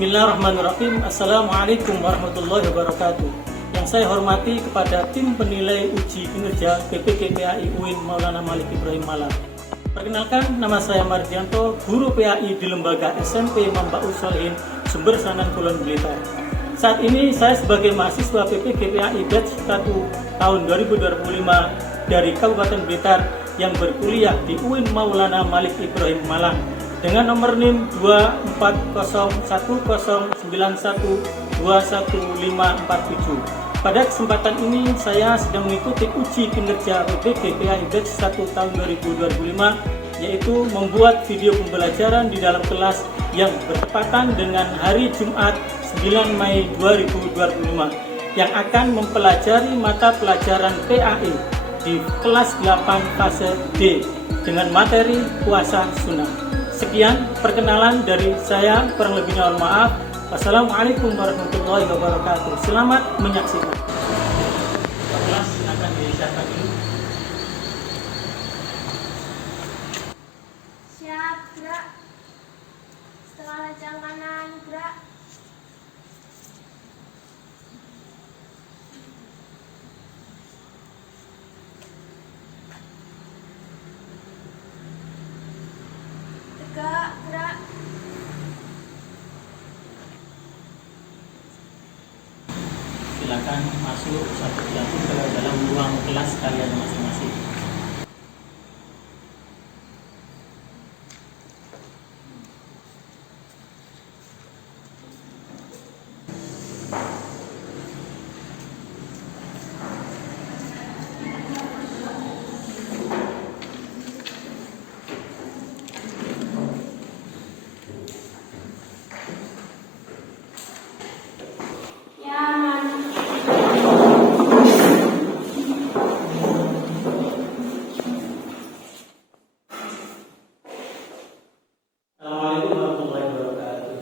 Bismillahirrahmanirrahim. Assalamualaikum warahmatullahi wabarakatuh. Yang saya hormati kepada tim penilai uji kinerja BPK PAI UIN Maulana Malik Ibrahim Malang. Perkenalkan, nama saya Mardianto, guru PAI di Lembaga SMP Mambaus Sholihin, Sumber Sanan Kulon Blitar. Saat ini saya sebagai mahasiswa BPK PAI batch 1 tahun 2025 dari Kabupaten Blitar yang berkuliah di UIN Maulana Malik Ibrahim Malang dengan nomor NIM 2401091211547. Pada kesempatan ini saya sedang mengikuti uji kinerja BPK PAI batch 1 tahun 2025, yaitu membuat video pembelajaran di dalam kelas yang bertepatan dengan hari Jumat 9 Mei 2025 yang akan mempelajari mata pelajaran PAI di kelas 8 fase D dengan materi puasa sunnah. Sekian perkenalan dari saya, kurang lebihnya mohon maaf. Wassalamualaikum warahmatullahi wabarakatuh. Selamat menyaksikan. Kelas akan disiapkan dulu. Siap, gerak. Setengah lajang kanan, gerak. Tegak, gerak. Silakan masuk satu persatu ke dalam ruang kelas kalian masing-masing. Assalamualaikum warahmatullahi wabarakatuh.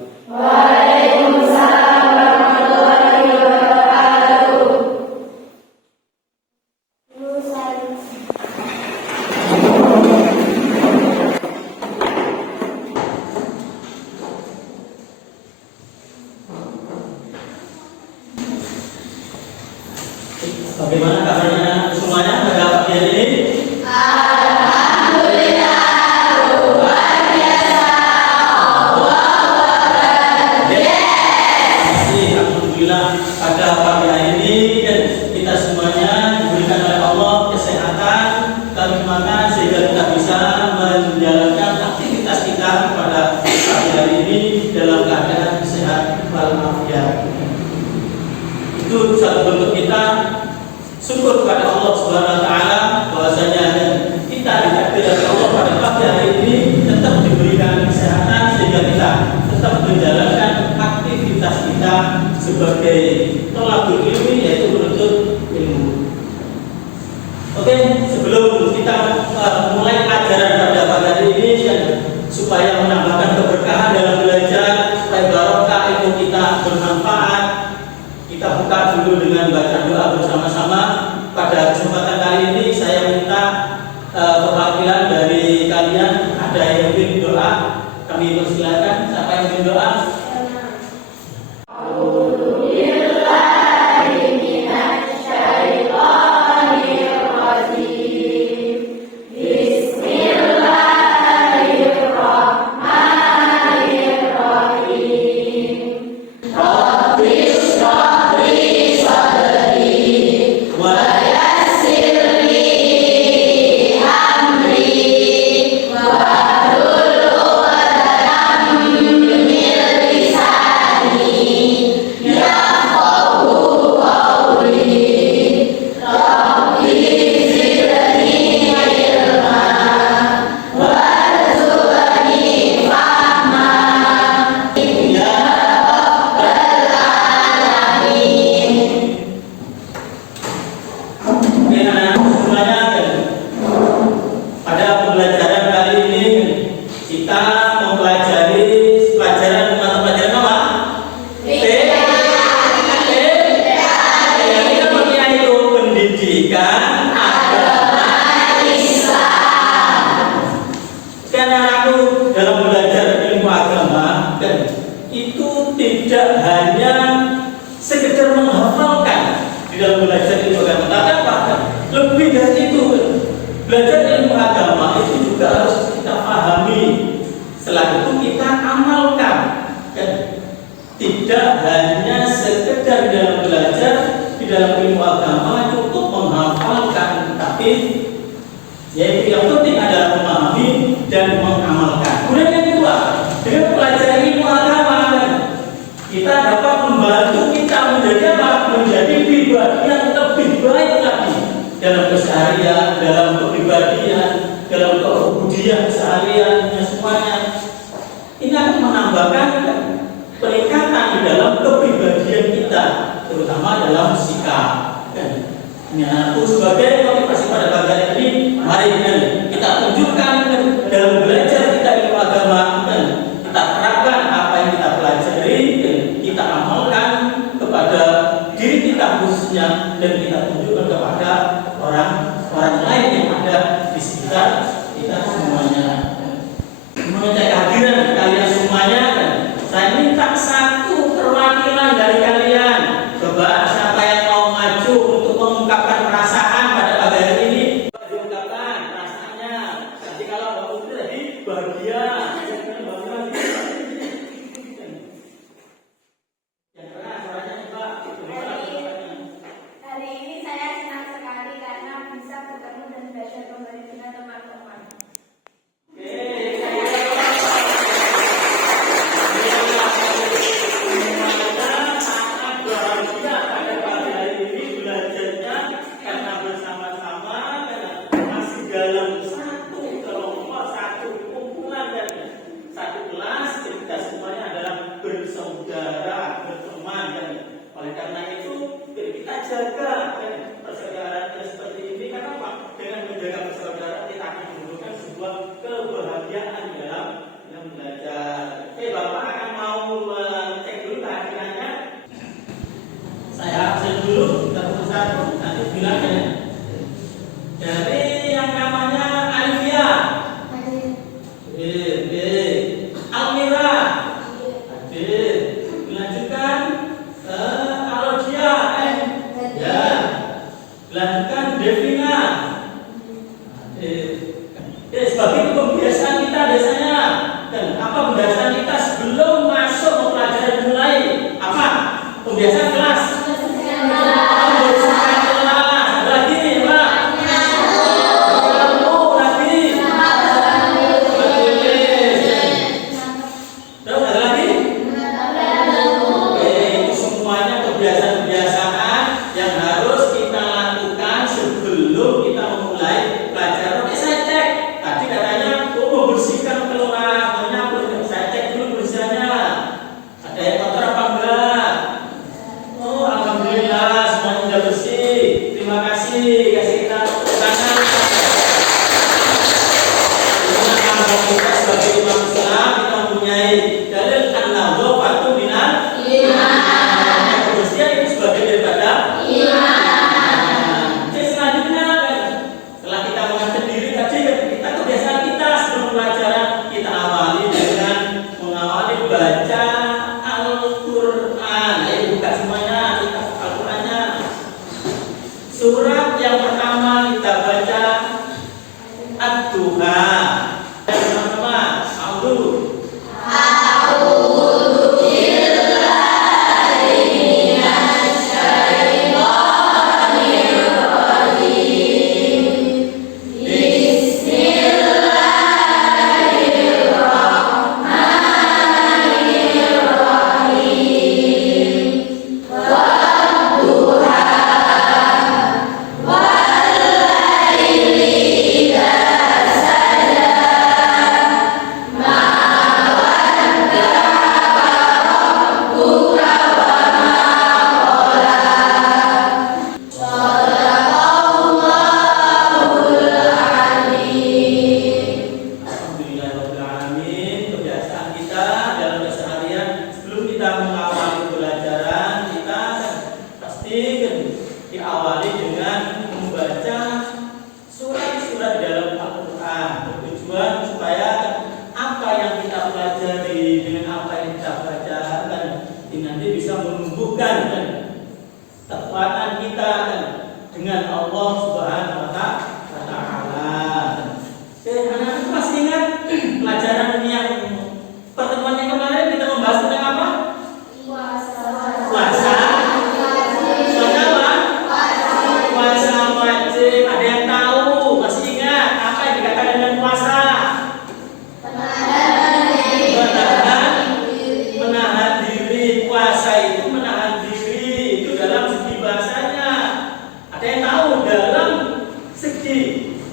Bagaimana kabarnya semuanya pada pagi hari ini? Alhamdulillah pada pagi hari ini dan kita semuanya diberikan oleh Allah kesehatan dan keimanan sehingga kita bisa menjalankan aktivitas kita pada pagi hari ini dalam keadaan sehat walafiat. Itu satu bentuk kita syukur kepada Allah Subhanahu wa taala bahwasanya kita ditakdirkan Allah pada pagi hari ini tetap diberikan kesehatan sehingga kita tetap menjalankan aktivitas kita sebagai thalabul ilmi, yaitu menuntut ilmu. Oke, sebelum kita mulai pelajaran pada pagi hari ini supaya menambahkan keberkahan dalam belajar, supaya barokah ilmu kita bermanfaat, kita buka dulu dengan baca doa bersama-sama. Pada kesempatan kali ini saya minta perwakilan dari kalian, ada yang ingin doa, kami persilakan. Siapa yang ingin doa? A'udzubillahi minasyaitonir rajim. Belajar ilmu agama itu juga harus kita pahami. Setelah itu kita amalkan. Kan? Tidak hanya sekedar dalam belajar di dalam ilmu agama cukup menghafalkan, tapi yaitu yang penting adalah memahami dan mengamalkan. Kemudian yang kedua, dengan mempelajari ilmu agama kita dapat membantu kita menjadi apa? Menjadi pribadi yang lebih baik lagi dalam keseharian, dalam kepribadian, dalam kebudian sehariannya semuanya. Ini akan menambahkan peningkatan di dalam kepribadian kita, terutama dalam sikap. Ini anakku sebagai motivasi pada bagian ini, mari kita tunjukkan dalam belajar kita ilmu agama, kita terapkan apa yang kita pelajari, kita amalkan kepada diri kita khususnya, dan kita tunjukkan kepada orang lain yang ada di sekitar kita semuanya. Mengenai kehadiran kalian semuanya, saya minta satu perwakilan dari kalian. Coba siapa yang mau maju untuk mengungkapkan perasaan pada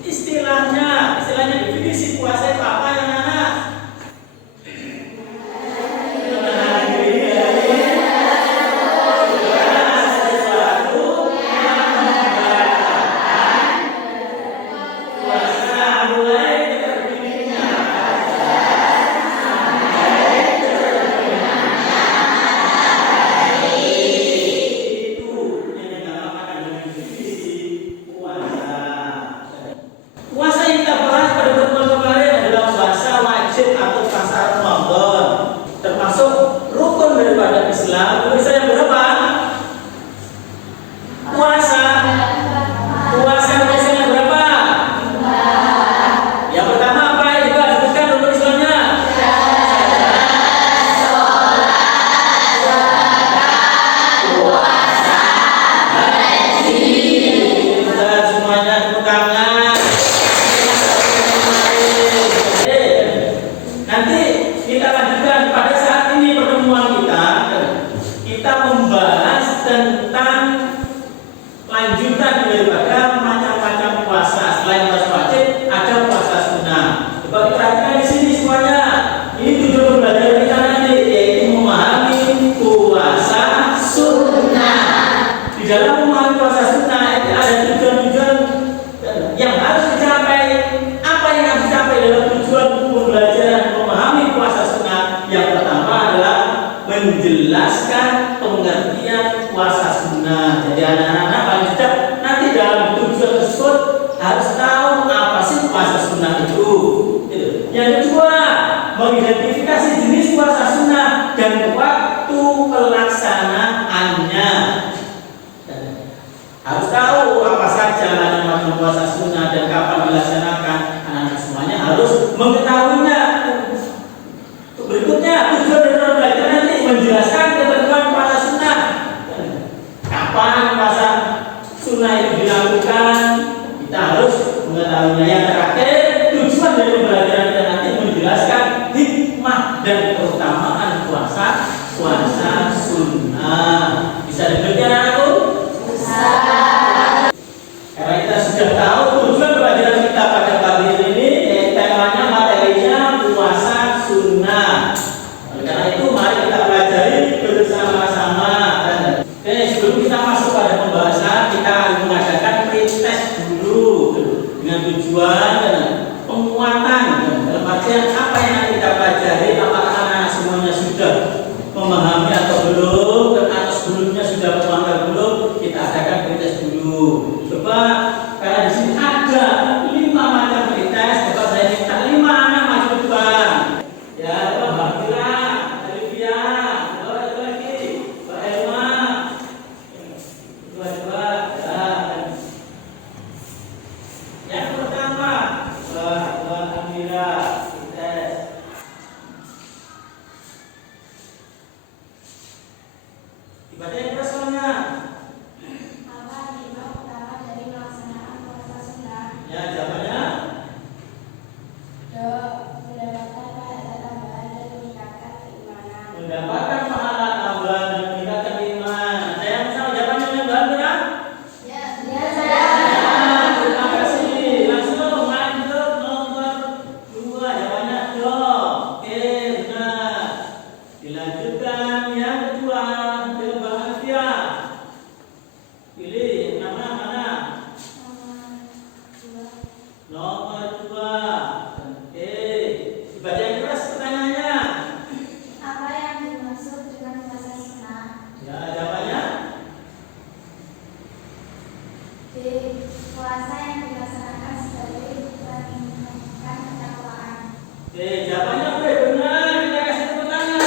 Istilahnya definisi puasa itu apa ya anak? Puasa yang kita bahas pada pertemuan kemarin adalah puasa wajib atau puasa Ramadan, termasuk rukun daripada Islam. Puasa yang berapa? Puasa yang berapa? Yang pertama apa? Juga disebutkan rukun Islamnya. Kita semuanya tepuk tangan. Nanti kita lanjutkan pada saat ini pertemuan kita membahas tentang lanjutan daripada macam-macam puasa. Selain puasa wajib, ada puasa sunnah. Coba kita perhatikan di sini semuanya. Ini tujuan pembelajaran kita nanti, yaitu memahami puasa sunnah. Di dalam memahami puasa sunnah itu ada tujuan-tujuan yang harus dicapai. Apa yang harus dicapai dalam tujuan pembelajaran memahami puasa sunnah? Yang pertama adalah menjelaskan pengertian puasa sunnah. Jadi anak-anak paling tidak nanti dalam tujuan tersebut harus tahu apa sih puasa sunnah itu. Yang kedua, mengidentifikasi jenis puasa sunnah dan waktu pelaksanaannya. Harus tahu apa saja macam-macam puasa sunnah dan kapan dilaksanakan. Anak-anak semuanya harus mengetahuinya. Berikutnya, tujuan dari pembelajaran nanti menjelaskan ketentuan puasa sunnah. Kapan puasa sunnah itu dilakukan, kita harus mengetahuinya. Yang terakhir, tujuan dari pembelajaran kita nanti menjelaskan hikmah dan keutamaan puasa sunnah. Bisa didengar anakku? Karena kita sudah tahu tujuan pelajaran kita pada pagi ini, temanya materinya puasa sunnah. Oleh karena itu mari kita pelajari bersama-sama. Oke, sebelum kita masuk pada pembahasan, kita akan mengadakan pretest dulu dengan tujuan penguatan dalam artian apa yang nanti kita pelajari. Apakah anak semuanya sudah memahami atau belum, atau sebelumnya sudah memahami atau belum? Kita adakan pretest dulu. Coba, karena di sini ada 5 macam pretest. Coba saya minta 5 anak maju depan. Ya, coba Mbak Kira, Olivia, coba lagi, Mbak Elma, coba, ya. Yang pertama, Mbak Amira, pretest. Dibaca yang persoalnya. Apa hikmah utama dari pelaksanaan puasa sunnah? Ya, jawabannya. Mendapatkan pahala tambahan dan meningkatkan keimanan. Mendapatkan pahala tambahan dan meningkatkan iman. Saya yang sama jawabannya yang benar. Ya, saya. Terima kasih. Langsung lanjut nomor 2. Jawabannya do. Oke, benar. Dilanjutkan yang kedua. Coba Alfia. Pilih mana? Nomor 2. Oke. Dibaca yang keras pertanyaannya. Apa yang dimaksud dengan puasa sunnah? Ya, jawabannya. B. Puasa yang dilaksanakan sebagai meningkatkan ketakwaan. Oke, jawabannya B, benar. Kita kasih tepuk tangan.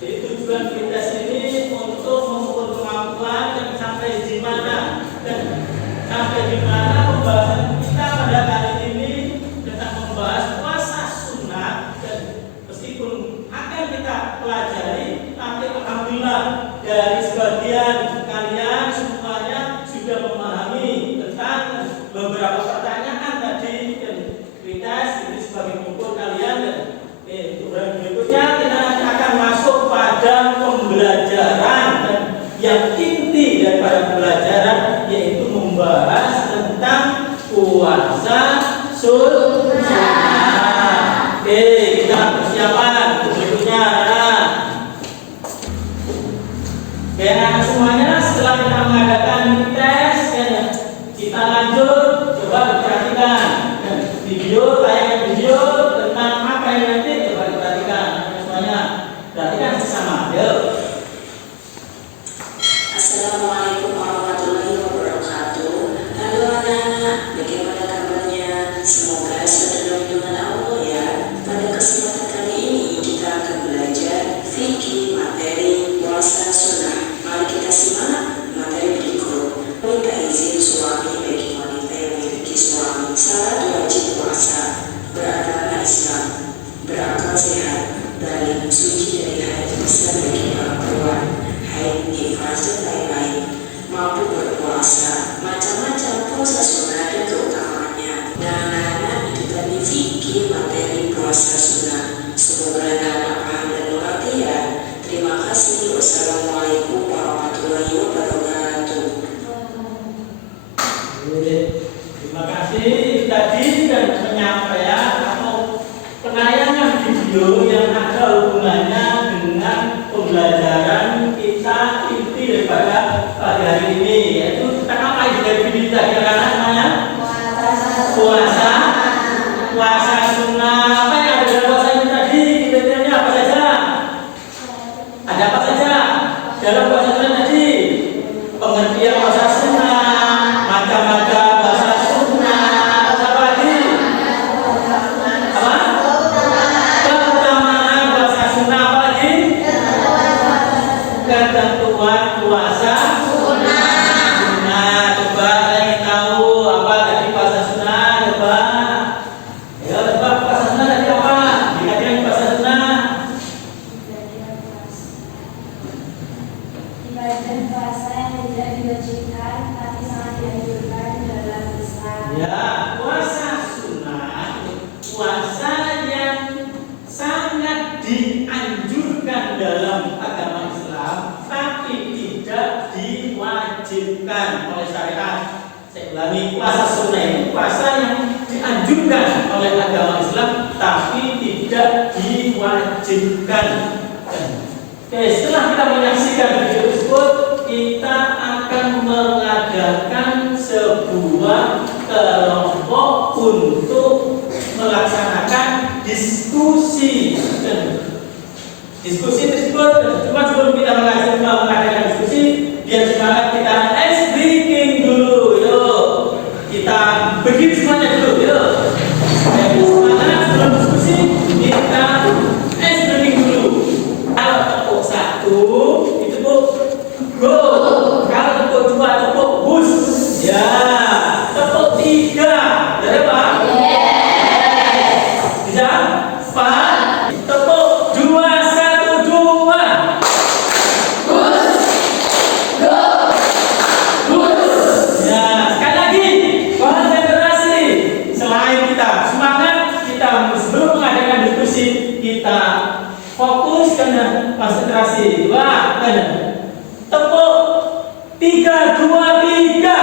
Jadi tujuan kita sini untuk mengukur kemampuan dan sampai di mana pembahasan kita pada kali ini tentang membahas puasa sunnah. Dan meskipun akan kita pelajari, tapi alhamdulillah dari sebagian kalian semuanya sudah memahami tentang beberapa pertanyaan tadi dan kita ini sebagai pengukur kalian. Dan berikutnya kita akan masuk pada pembelajaran yang inti daripada pembelajaran yaitu membahas tentang puasa sunnah. Oke, kita persiapan untuk berikutnya. Oke, anak semuanya, setelah kita mengadakan tes, kita lanjut. Coba perhatikan video, tayangan video tentang apa yang nanti. Coba diperhatikan semuanya. Perhatikan bersama. Yuk. Assalamualaikum warahmatullahi wabarakatuh. Halo anak-anak, bagaimana kabarnya? Semoga selalu dengan Allah ya. Pada kesempatan kali ini kita akan belajar fikih materi puasa sunnah. Mari kita simak materi berikut. Minta izin suami bagi wanita yang memiliki suami. Syarat wajib puasa: beragama Islam, berakal sehat, balik, suci dari haid besar bagi perempuan, haid, nifas dan lain-lain, mampu berpuasa, macam-macam puasa sunnah dan keutamaannya. Nah, anak-anak, itu tadi fikih materi puasa sunnah. Semoga anak-anak paham dan mengerti ya. Terima kasih. Wassalamualaikum warahmatullahi wabarakatuh. Terima kasih tadi dan penyampaian atau penayangan video yang ada hubungannya dengan pembelajaran kita inti daripada pagi hari ini, yaitu tentang apa itu dari video tadi namanya puasa sunnah. Apa yang ada dalam puasa ini tadi? Kriteria apa saja? Ada apa saja dalam puasa sunnah tadi? Pengertian puasa sunnah, macam-macam puasa sunnah, apa lagi? Apa? Keutamaan puasa sunnah, apa lagi? Ketentuan puasa sunnah. Coba saya ingin tahu apa tadi puasa sunnah. Coba, ya coba puasa sunnah tadi apa? Dikatakan puasa sunnah. Ibadah puasa yang tidak diwajibkan tapi sangat dianjurkan dalam Islam. Ya, puasa sunnah, puasa yang sangat dianjurkan dalam agama Islam, tapi tidak diwajibkan oleh syariat. Saya ulangi, puasa sunnah ini puasa yang dianjurkan oleh agama Islam, tapi tidak diwajibkan. Oke, setelah kita menyaksikan video tersebut, kita akan mengadakan sebuah kelompok untuk melaksanakan diskusi. Diskusi tersebut, cuma sebelum kita mengadakan diskusi, biar semangat kita ice breaking dulu. Yuk, kita berdiri semuanya dulu. Yuk, jadi semangat sebelum diskusi kita ice breaking dulu. Kalau tepuk satu, itu tepuk go. Kalau tepuk dua, tepuk bus. Ya, tepuk tiga. Jadi apa? Bisa? Pak, tepuk dua, satu, dua. Ya, sekali lagi, konsentrasi. Selain kita semangat, kita sebelum mengadakan diskusi, kita fokus karena konsentrasi. Dua, tepuk tiga, dua, tiga.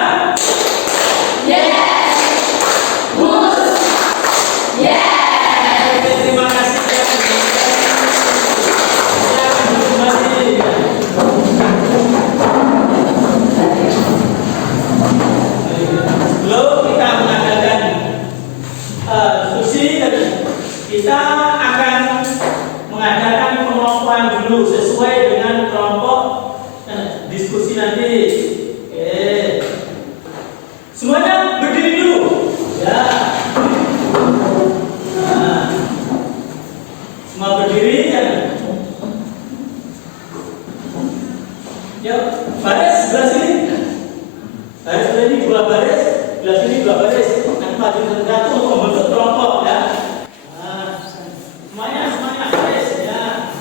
Oke, terima kasih. Silakan duduk kembali. Sebelum kita mengadakan diskusi, kita akan mengadakan pengelompokan dulu sesuai dengan kelompok diskusi nanti. Oke. Semuanya berdiri dulu. Ya. Nah. Semua berdiri ya. Yuk, baris sebelah sini. Baris sebelah ini dua baris, sebelah sini dua baris. Nanti maju satu untuk membentuk kelompok ya. Nah, semuanya baris ya.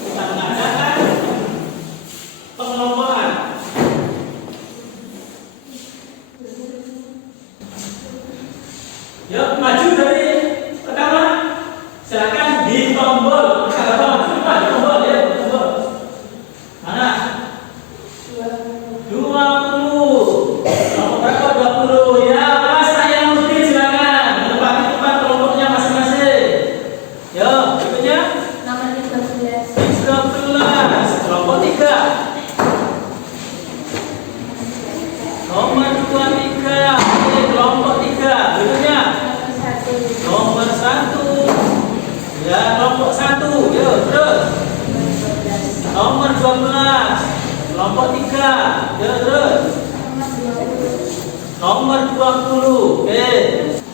Kita mengadakan pengelompokan. Yuk, maju dari pertama. Silakan di tombol. Di tombol ya, tombol. Mana? 12. Kelompok 3. Terus. Nomor 20. Oke.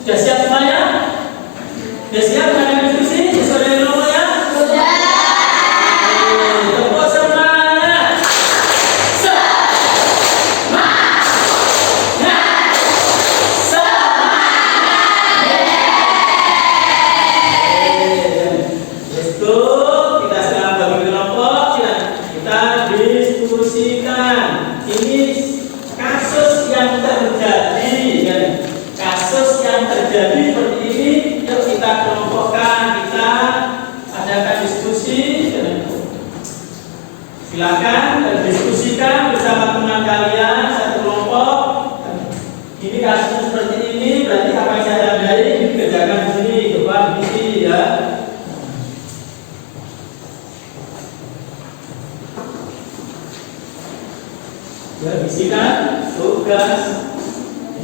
Sudah siap semuanya? Sudah siap dengan diskusi? Sudah dari nomor ya? Sudah. Tepuk semangat. Itu kita sekarang bagi kelompok, kita diskusikan. Ini kasus yang terjadi, kan? Kasus yang terjadi seperti ini, yuk kita kelompokkan, kita adakan diskusi. Silakan diskusikan bersama teman kalian satu kelompok. Ini kasus seperti ini, berarti apa yang saya pelajari ini dikerjakan di sini, coba di sini ya. Ya, bisikan tugas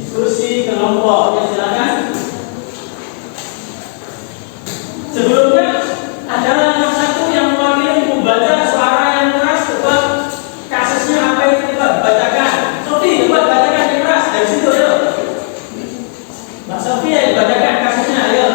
diskusi kelompok. Ya, silakan. Sebelumnya ada yang satu yang mewakili membaca suara yang keras. Coba kasusnya apa itu, coba bacakan. Sofi, coba bacakan yang keras dari situ ya. Mbak Sofi, ya bacakan kasusnya, ayo.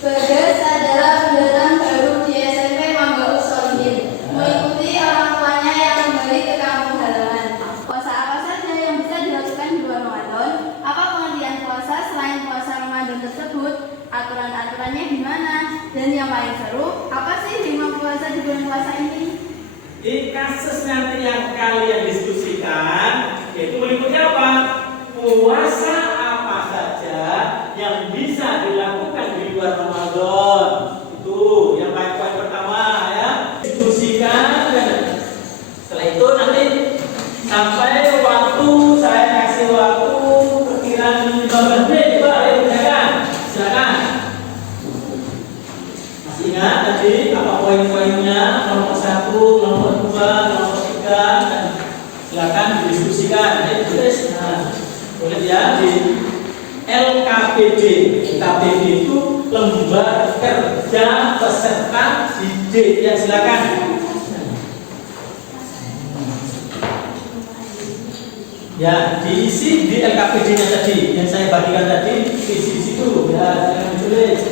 Bagas adalah pendatang baru di SMP Mambaus Solihin, mengikuti orang tuanya yang kembali ke kampung halaman. Puasa apa saja yang bisa dilakukan di bulan Ramadan? Apa pengertian puasa selain puasa Ramadan tersebut? Aturan-aturannya gimana? Dan yang paling seru, apa sih hikmah puasa di bulan puasa ini? Di kasus nanti yang kalian diskusikan, yaitu meliputi apa? Puasa apa saja yang bisa dilakukan di luar Ramadan. Itu yang poin pertama ya. Diskusikan. Setelah itu nanti sampai waktu saya kasih waktu perkiraan 15 menit. Coba ayo kerjakan. Silakan. Masih ingat tadi apa poin-poinnya? Kelompok 1, kelompok 2, kelompok 3, dan silakan didiskusikan. Ayo tulis. Nah, boleh ya di LKPD. LKPD itu lembar kerja peserta didik. Ya, silakan. Ya, diisi di LKPD-nya tadi yang saya bagikan tadi, isi di situ. Ya, silakan ditulis.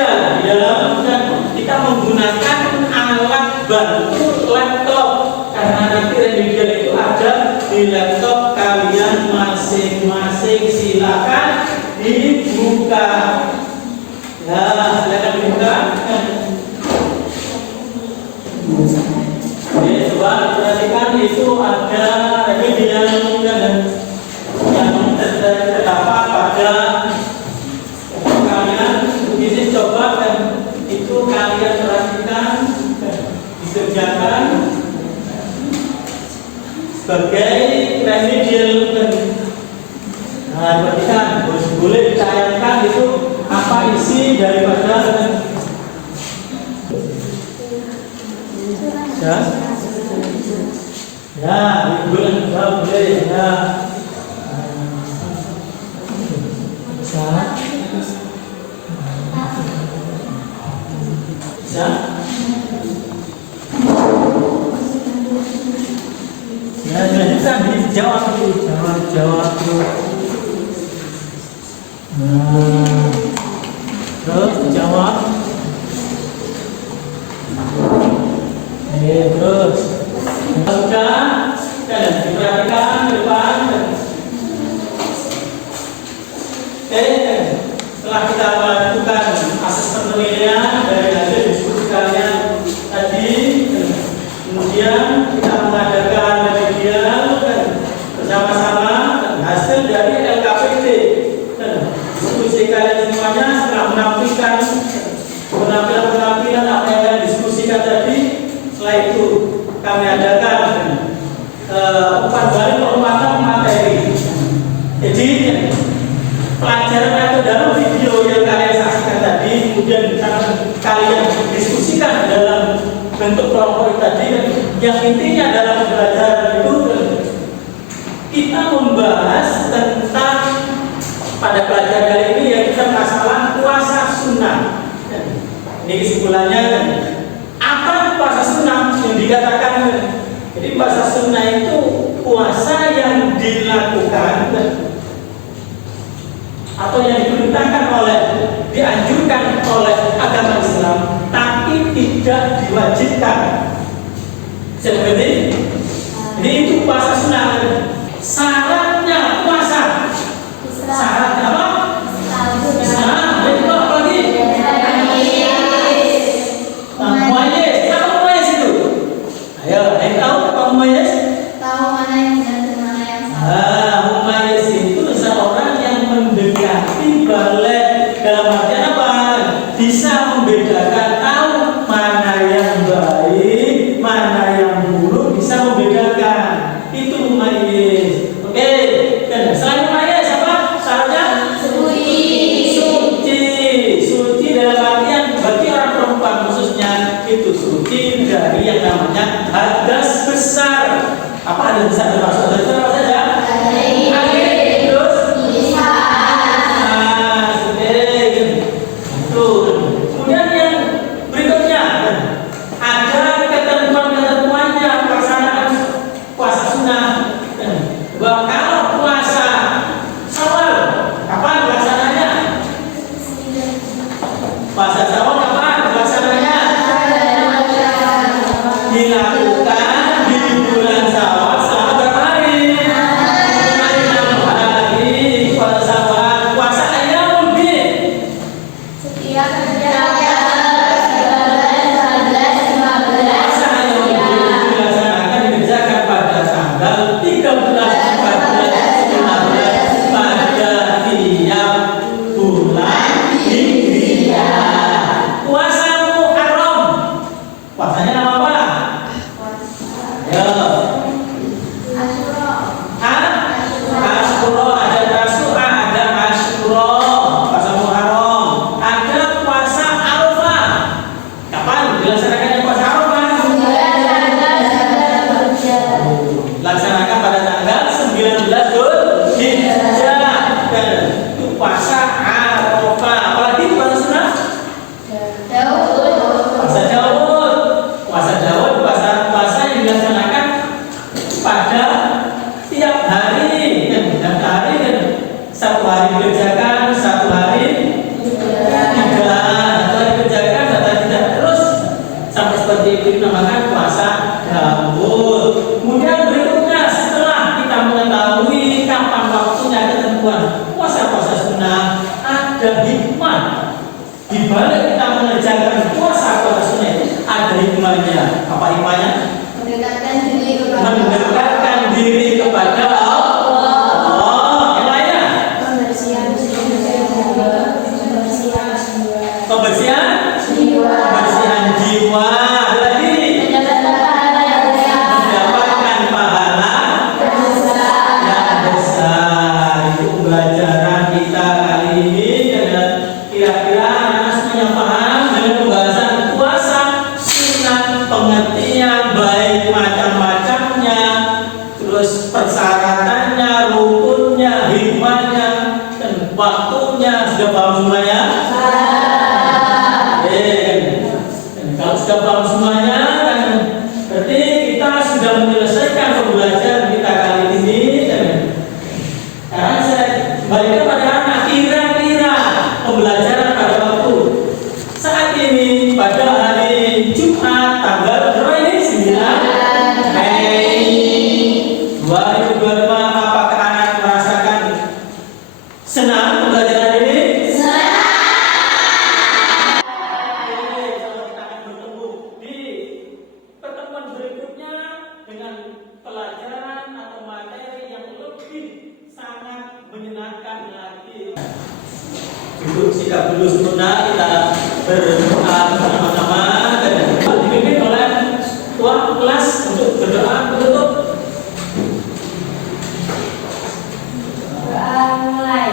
remedial di dalam kita menggunakan alat bantu laptop, karena nanti remedial itu ada di laptop kalian masing-masing. Silakan dibuka. Ya, silakan dibuka. Oke, coba perhatikan itu ada remedial yang terdapat pada kalian. Begini coba dan itu kalian perhatikan, dikerjakan sebagai remedial. Nah, perhatikan, boleh ditayangkan itu apa isi daripada ya, boleh ya. Bisa. Ya, bisa dijawab dulu, jawab dulu. Terus jawab. Terus. Sudah, dan diperhatikan ke depan. Setelah kita melakukan asesmen penilaian dari hasil diskusi kalian tadi, kemudian kita mengadakan remedial dan bersama-sama hasil dari LKPD dan diskusi kalian semuanya setelah menampilkan penampilan apa yang kalian diskusikan tadi. Setelah itu kami adakan umpan balik penguatan materi. Jadi pelajaran atau dalam video yang kalian saksikan tadi, kemudian kalian diskusikan dalam bentuk kelompok tadi, yang intinya dalam pembelajaran itu kita membahas tentang pada pelajaran kali ini yaitu masalah puasa sunnah. Ini kesimpulannya, apa puasa sunnah yang dikatakan? Jadi puasa sunnah itu puasa yang dilakukan atau yang diperintahkan dianjurkan oleh agama Islam, tapi tidak diwajibkan. Seperti ini itu puasa sunnah. Syaratnya puasa. Syaratnya apa? Itu apa lagi? Mumayyiz. Apa mumayyiz itu? Ayo, tahu apa mumayyiz? Tahu mana yang benar dan mana yang salah. Mumayyiz itu seorang yang mendekati balik, dalam artian apa? Bisa membedakan, tahu mana yang baik, mana yang buruk, bisa membedakan. Itu mumayyiz. Oke. Dan selain mumayyiz apa? Syaratnya suci dalam artian bagi orang perempuan khususnya itu suci dari yang namanya hadas besar. Apa hadas besar? Termasuk hadas besar apa saja? Terus kemudian yang berikutnya ada ketentuan-ketentuannya pelaksanaan puasa sunnah. Bahwa kalau puasa Syawal, kapan pelaksananya? Puasa Syawal kapan pelaksananya? Dilakukan di bulan Syawal selama berapa hari? 6 hari. Puasa Syawal, puasa Ayyamul Bid. Setiap Puasa Ayyamul Bid dilaksanakan dikerjakan pada tanggal 13, 14, 15 pada tiap bulan Hijriah. Puasa Muharram, puasanya nama apa? Ayo. Asyura, ada Tasu'a, ada Asyura, puasa Muharram. Ada puasa Arafah. Kapan dilaksanakannya puasa Arafah? Laksanakan pada tanggal 19 Dzulhijjah. Itu puasa Arafah. Apalagi puasa sunnah? Puasa Daud. Puasa Daud, puasa yang dilaksanakan pada tiap hari. Dan hari kan satu hari dikerjakan, satu hari tidak. balik kita mengerjakan puasa sunnah itu ada hikmahnya. Apa hikmahnya? Mendekatkan diri kepada Mendekatkan diri kepada Allah. Yang lainnya? Pembersihan Kebersihan jiwa. Ada lagi mendapatkan pahala yang besar. Itu pembelajaran kita kali ini. Dan kira-kira anak semuanya paham dengan pembahasan puasa sunnah, pengertian baik macam-macamnya, terus persyaratannya, rukunnya, hikmahnya, dan waktunya. Sudah paham semuanya? Kalau sudah paham semuanya, kan berarti kita sudah menyelesaikan pembelajaran kita kali ini. Sekarang saya balik kepada anak, kira-kira pembelajaran pada waktu saat ini pada hari Jumat tanggal berapa ini? 9 Mei 2025. Apakah anak merasakan senang pembelajaran ini? Kita akan bertemu di pertemuan berikutnya dengan pelajaran atau materi yang lebih sangat menyenangkan lagi. Itu sikap dulu sempurna, kita berdoa bersama-sama dan dipimpin oleh tuan kelas untuk berdoa penutup. doa mulai.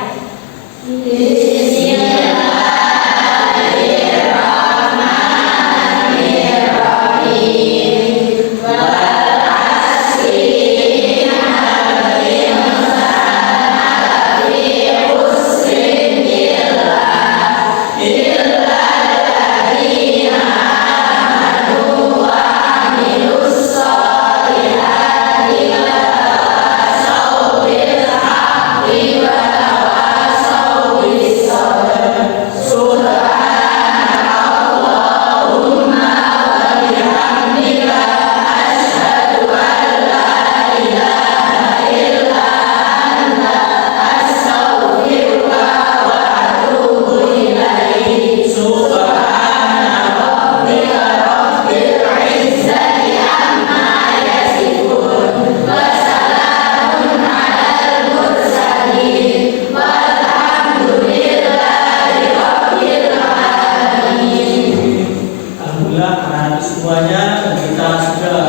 Alhamdulillah anak-anak semuanya, kita sudah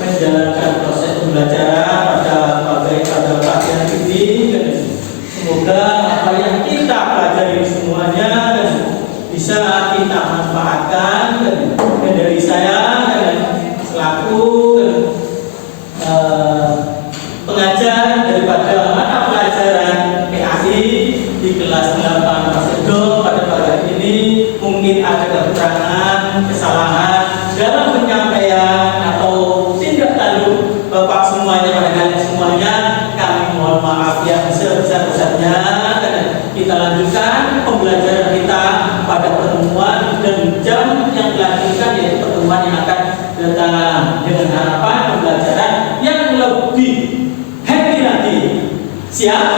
menjalankan proses pembelajaran pada pelajaran ini. Dan semoga apa yang kita pelajari semuanya dan bisa kita manfaatkan. Dan dari saya dan selaku pengajar daripada mata pelajaran PAI di kelas 8 Masedo pada pagi ini, mungkin ada kekurangan, kesalahan dalam penyampaian atau tindak tanduk Bapak semuanya pada kalian semuanya, kami mohon maaf yang sebesar-besarnya. Dan kita lanjutkan pembelajaran kita pada pertemuan dan jam yang dilanjutkan, yaitu pertemuan yang akan datang, dengan harapan pembelajaran yang lebih happy nanti. Siap?